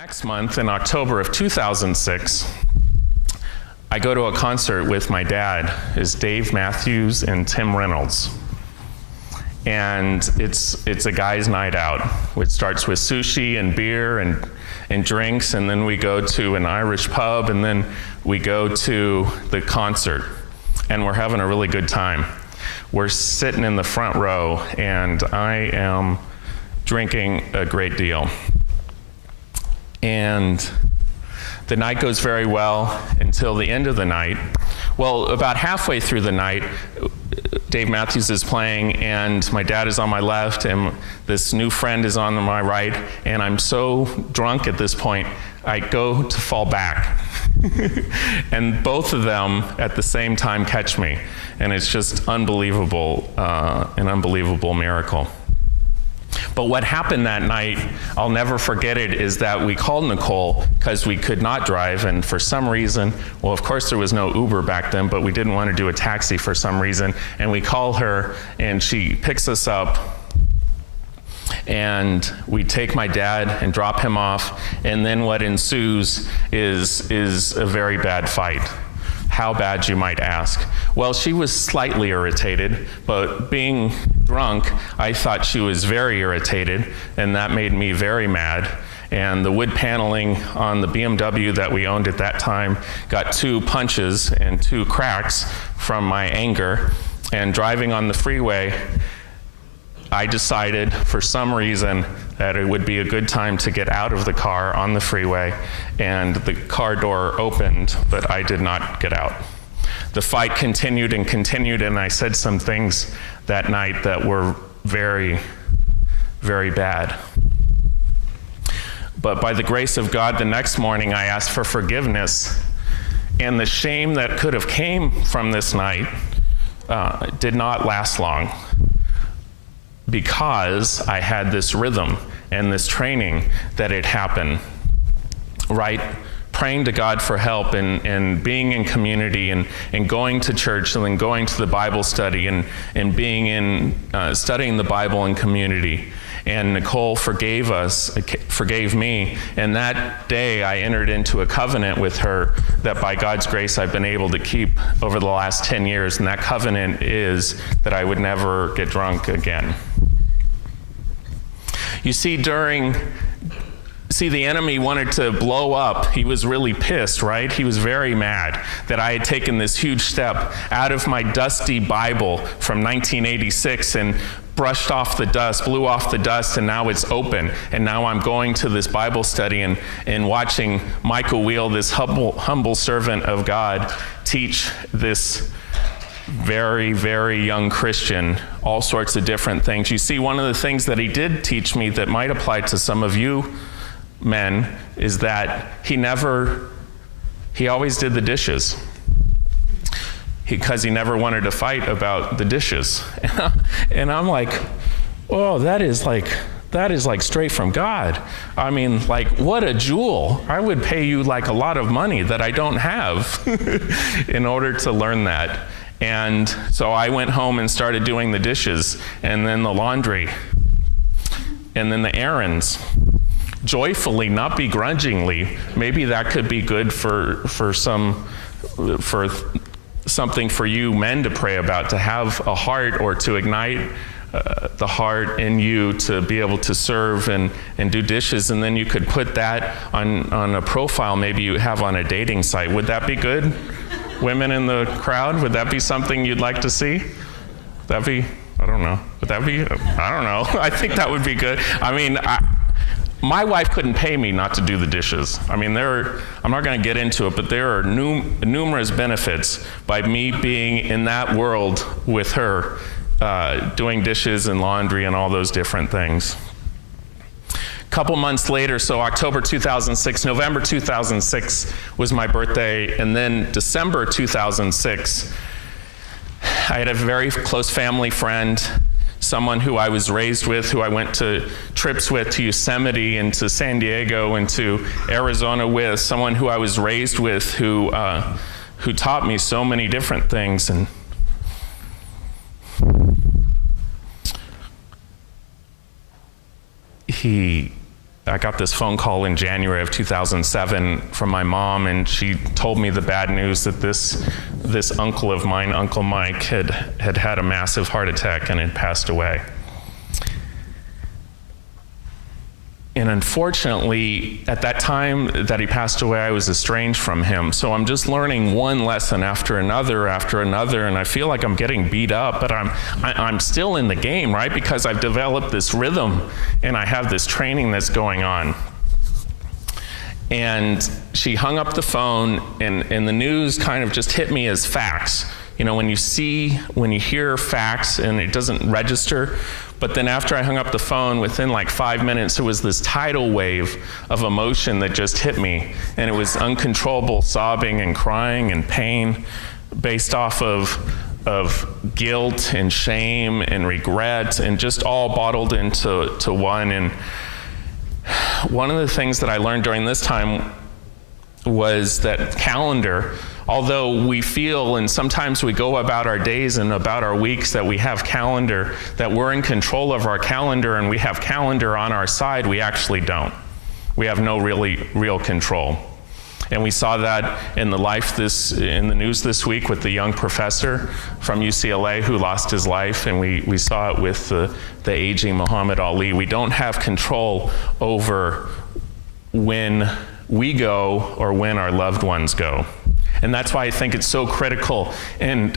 next month, in October of 2006, I go to a concert with my dad. It's Dave Matthews and Tim Reynolds. And it's a guy's night out, which starts with sushi and beer and drinks, and then we go to an Irish pub, and then we go to the concert. And we're having a really good time. We're sitting in the front row, and I am drinking a great deal. And the night goes very well until the end of the night. Well, about halfway through the night, Dave Matthews is playing, and my dad is on my left, and this new friend is on my right, and I'm so drunk at this point, I go to fall back. And both of them at the same time catch me, and it's just unbelievable, an unbelievable miracle. But what happened that night, I'll never forget it, is that we called Nicole because we could not drive, and for some reason, well, of course there was no Uber back then, but we didn't want to do a taxi for some reason, and we call her, and she picks us up, and we take my dad and drop him off, and then what ensues is a very bad fight. How bad, you might ask? Well, she was slightly irritated, but being drunk, I thought she was very irritated, and that made me very mad. And the wood paneling on the BMW that we owned at that time got 2 punches and 2 cracks from my anger. And driving on the freeway, I decided for some reason that it would be a good time to get out of the car on the freeway, and the car door opened, but I did not get out. The fight continued and continued, and I said some things that night that were very, very bad. But by the grace of God, the next morning I asked for forgiveness, and the shame that could have came from this night did not last long, because I had this rhythm and this training that had happened, right? Praying to God for help and being in community and going to church and then going to the Bible study and being in studying the Bible in community. And Nicole forgave me, and that day I entered into a covenant with her that by God's grace I've been able to keep over the last 10 years, and that covenant is that I would never get drunk again. You see, the enemy wanted to blow up. He was really pissed, right? He was very mad that I had taken this huge step out of my dusty Bible from 1986 and brushed off the dust, blew off the dust, and now it's open. And now I'm going to this Bible study and watching Michael Wheel, this humble servant of God, teach this very, very young Christian all sorts of different things. You see, one of the things that he did teach me that might apply to some of you men is that he always did the dishes, because he never wanted to fight about the dishes. And I'm like, oh, that is like straight from God. I mean, like, what a jewel. I would pay you like a lot of money that I don't have in order to learn that. And so I went home and started doing the dishes, and then the laundry, and then the errands. Joyfully, not begrudgingly. Maybe that could be good for something for you men to pray about, to have a heart or to ignite the heart in you to be able to serve and do dishes, and then you could put that on a profile maybe you have on a dating site. Would that be good? Women in the crowd, would that be something you'd like to see? That'd be, I don't know. Would that be, I don't know. I think that would be good. I mean, my wife couldn't pay me not to do the dishes. I mean, I'm not going to get into it, but there are numerous benefits by me being in that world with her, doing dishes and laundry and all those different things. A couple months later, so October 2006, November 2006 was my birthday, and then December 2006, I had a very close family friend, someone who I was raised with, who I went to trips with to Yosemite and to San Diego and to Arizona with, someone who I was raised with who taught me so many different things. And he I got this phone call in January of 2007 from my mom, and she told me the bad news that this uncle of mine, Uncle Mike, had a massive heart attack and had passed away. And unfortunately, at that time that he passed away, I was estranged from him. So I'm just learning one lesson after another, and I feel like I'm getting beat up, but I'm still in the game, right? Because I've developed this rhythm, and I have this training that's going on. And she hung up the phone, and the news kind of just hit me as facts. You know, when you hear facts and it doesn't register. But then after I hung up the phone, within like 5 minutes, it was this tidal wave of emotion that just hit me. And it was uncontrollable sobbing and crying and pain based off of guilt and shame and regret, and just all bottled into one. And one of the things that I learned during this time was that calendar, although we feel, and sometimes we go about our days and about our weeks that we have calendar, that we're in control of our calendar and we have calendar on our side, we actually don't. We have no real control. And we saw that in the news this week with the young professor from UCLA who lost his life, and we saw it with the aging Muhammad Ali. We don't have control over when we go or when our loved ones go. And that's why I think it's so critical, and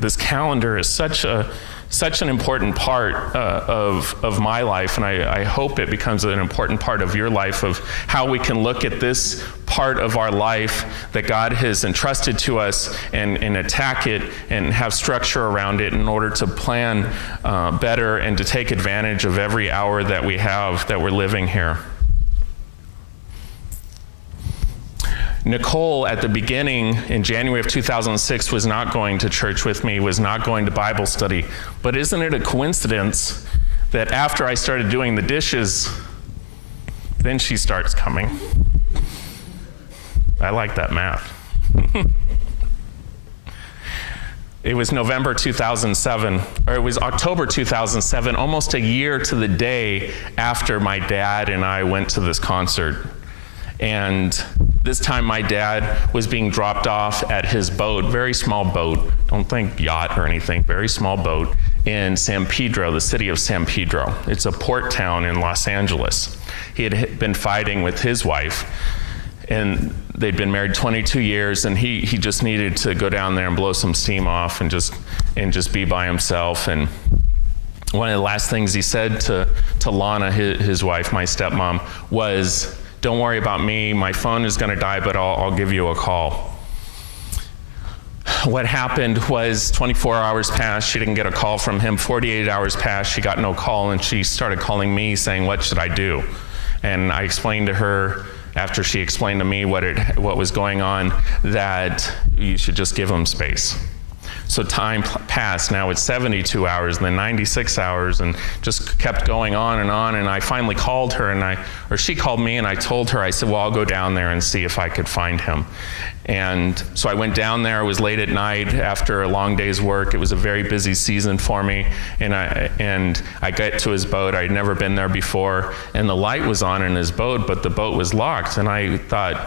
this calendar is such an important part of my life, and I hope it becomes an important part of your life, of how we can look at this part of our life that God has entrusted to us and attack it and have structure around it in order to plan better and to take advantage of every hour that we have that we're living here. Nicole, at the beginning, in January of 2006, was not going to church with me, was not going to Bible study. But isn't it a coincidence that after I started doing the dishes, then she starts coming? I like that math. It was November 2007, or it was October 2007, almost a year to the day after my dad and I went to this concert. And this time my dad was being dropped off at his boat, very small boat, don't think yacht or anything, very small boat, in San Pedro, the city of San Pedro. It's a port town in Los Angeles. He had been fighting with his wife, and they'd been married 22 years, and he just needed to go down there and blow some steam off and just be by himself. And one of the last things he said to Lana, his wife, my stepmom, was, "Don't worry about me, my phone is gonna die, but I'll give you a call." What happened was 24 hours passed, she didn't get a call from him. 48 hours passed, she got no call, and she started calling me saying, "What should I do?" And I explained to her, after she explained to me what was going on, that you should just give him space. So time passed. Now it's 72 hours, and then 96 hours, and just kept going on. And I finally called her, or she called me, and I told her, I said, well, I'll go down there and see if I could find him. And so I went down there. It was late at night after a long day's work. It was a very busy season for me. And I got to his boat. I'd never been there before. And the light was on in his boat, but the boat was locked. And I thought,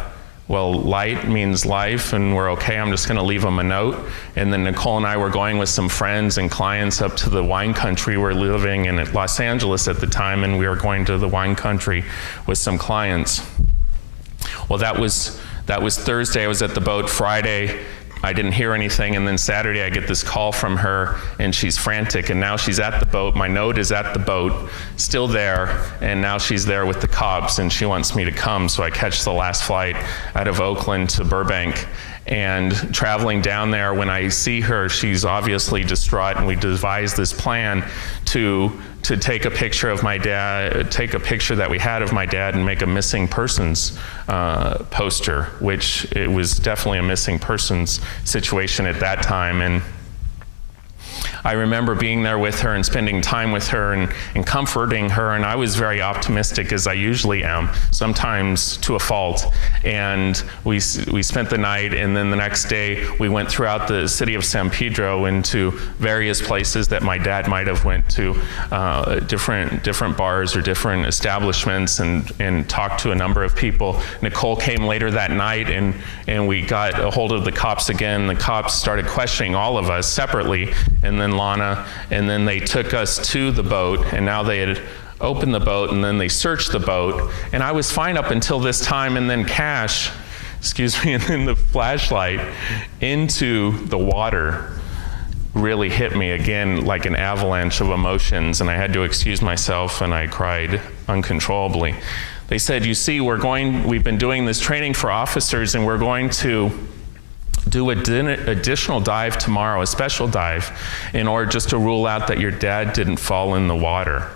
well, light means life, and we're okay. I'm just gonna leave him a note. And then Nicole and I were going with some friends and clients up to the wine country. We're living in Los Angeles at the time, and we were going to the wine country with some clients. Well, that was Thursday. I was at the boat. Friday, I didn't hear anything, and then Saturday I get this call from her, and she's frantic, and now she's at the boat. My note is at the boat, still there, and now she's there with the cops, and she wants me to come. So I catch the last flight out of Oakland to Burbank, and traveling down there, when I see her, she's obviously distraught, and we devised this plan to take a picture of my dad, take a picture that we had of my dad, and make a missing persons poster, which it was definitely a missing persons situation at that time. And I remember being there with her and spending time with her and comforting her, and I was very optimistic, as I usually am, sometimes to a fault. And we spent the night, and then the next day we went throughout the city of San Pedro into various places that my dad might have went to, different bars or different establishments, and talked to a number of people. Nicole came later that night, and we got a hold of the cops again. The cops started questioning all of us separately, and then Lana, and then they took us to the boat, and now they had opened the boat, and then they searched the boat, and I was fine up until this time, and then and then the flashlight into the water really hit me again like an avalanche of emotions, and I had to excuse myself, and I cried uncontrollably. They said, you see, we've been doing this training for officers, and we're going to do an additional dive tomorrow, a special dive, in order just to rule out that your dad didn't fall in the water.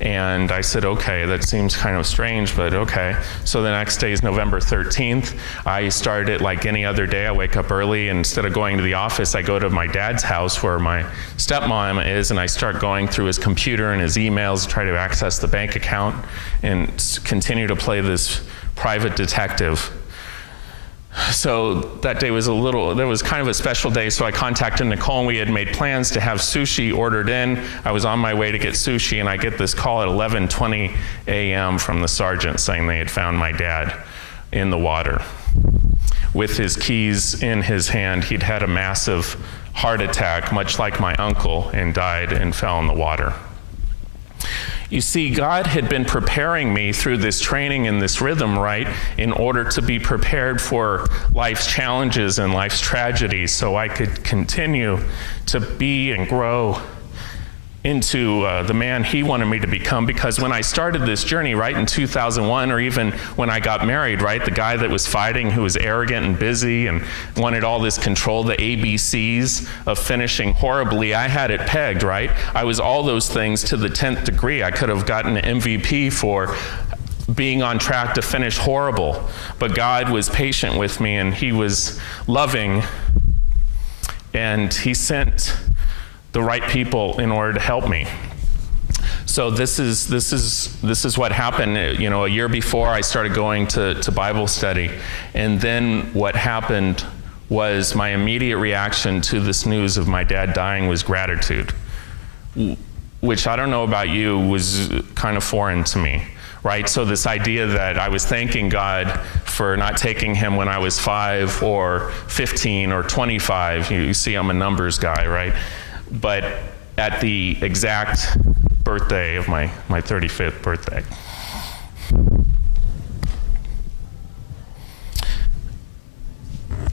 And I said, okay, that seems kind of strange, but okay. So the next day is November 13th. I started like any other day. I wake up early, and instead of going to the office, I go to my dad's house where my stepmom is, and I start going through his computer and his emails, try to access the bank account, and continue to play this private detective. So that day was kind of a special day, so I contacted Nicole, and we had made plans to have sushi ordered in. I was on my way to get sushi, and I get this call at 11:20 a.m. from the sergeant saying they had found my dad in the water with his keys in his hand. He'd had a massive heart attack, much like my uncle, and died and fell in the water. You see, God had been preparing me through this training and this rhythm, right, in order to be prepared for life's challenges and life's tragedies, so I could continue to be and grow into the man he wanted me to become. Because when I started this journey, right, in 2001, or even when I got married, right, the guy that was fighting, who was arrogant and busy and wanted all this control, the ABCs of finishing horribly, I had it pegged, right? I was all those things to the 10th degree. I could have gotten an MVP for being on track to finish horrible, but God was patient with me, and he was loving, and he sent the right people in order to help me. So this is what happened. You know, a year before, I started going to Bible study, and then what happened was my immediate reaction to this news of my dad dying was gratitude, which, I don't know about you, was kind of foreign to me, right? So this idea that I was thanking God for not taking him when I was 5 or 15 or 25. You see, I'm a numbers guy, right? But at the exact birthday of my 35th birthday.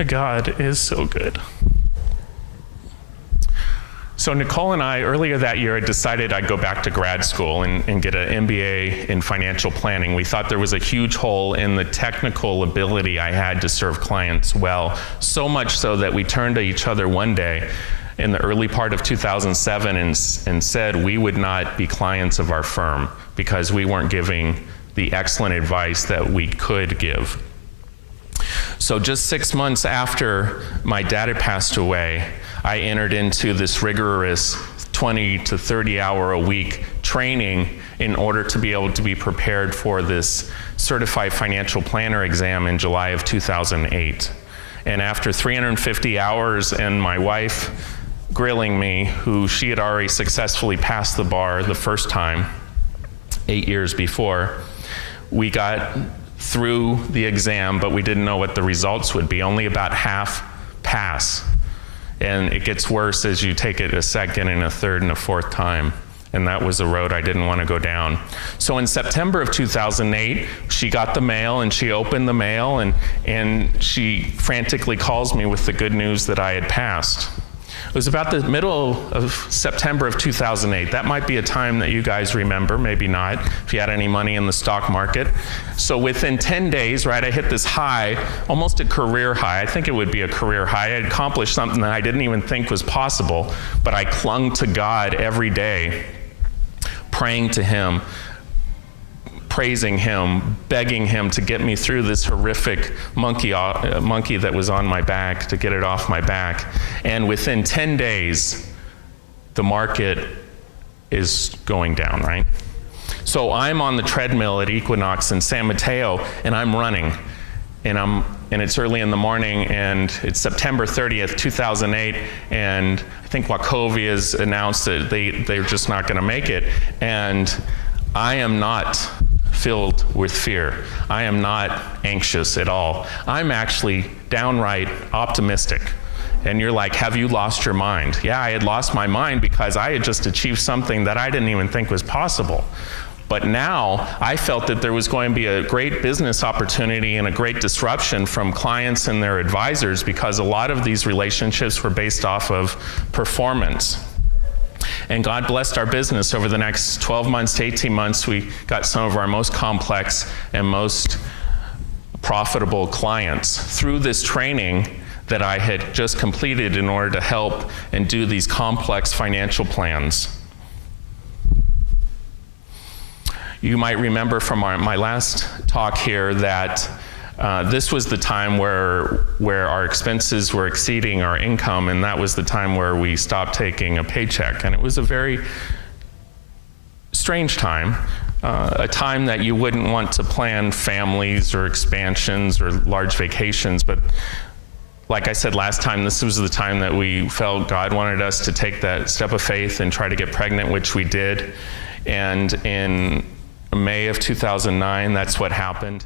God is so good. So Nicole and I, earlier that year, had decided I'd go back to grad school and get an MBA in financial planning. We thought there was a huge hole in the technical ability I had to serve clients well, so much so that we turned to each other one day in the early part of 2007 and said we would not be clients of our firm because we weren't giving the excellent advice that we could give. So just 6 months after my dad had passed away, I entered into this rigorous 20 to 30 hour a week training in order to be able to be prepared for this certified financial planner exam in July of 2008. And after 350 hours and my wife grilling me, who she had already successfully passed the bar the first time 8 years before, we got through the exam, but we didn't know what the results would be. Only about half pass. And it gets worse as you take it a second and a third and a fourth time. And that was a road I didn't want to go down. So in September of 2008, she got the mail, and she opened the mail, and she frantically calls me with the good news that I had passed. It was about the middle of September of 2008. That might be a time that you guys remember, maybe not, if you had any money in the stock market. So within 10 days, right, I hit this high, almost a career high. I think it would be a career high. I had accomplished something that I didn't even think was possible, but I clung to God every day, praying to him, praising him, begging him to get me through this horrific monkey that was on my back, to get it off my back. And within 10 days, the market is going down, right? So I'm on the treadmill at Equinox in San Mateo, and I'm running. And it's early in the morning, and it's September 30th, 2008, and I think Wachovia has announced that they're just not going to make it. And I am not filled with fear. I am not anxious at all. I'm actually downright optimistic. And you're like, have you lost your mind? Yeah, I had lost my mind because I had just achieved something that I didn't even think was possible. But now I felt that there was going to be a great business opportunity and a great disruption from clients and their advisors, because a lot of these relationships were based off of performance. And God blessed our business. Over the next 12 months to 18 months, we got some of our most complex and most profitable clients through this training that I had just completed in order to help and do these complex financial plans. You might remember from my last talk here that this was the time where our expenses were exceeding our income, and that was the time where we stopped taking a paycheck. And it was a very strange time, a time that you wouldn't want to plan families or expansions or large vacations, but like I said last time, this was the time that we felt God wanted us to take that step of faith and try to get pregnant, which we did. And in May of 2009, that's what happened.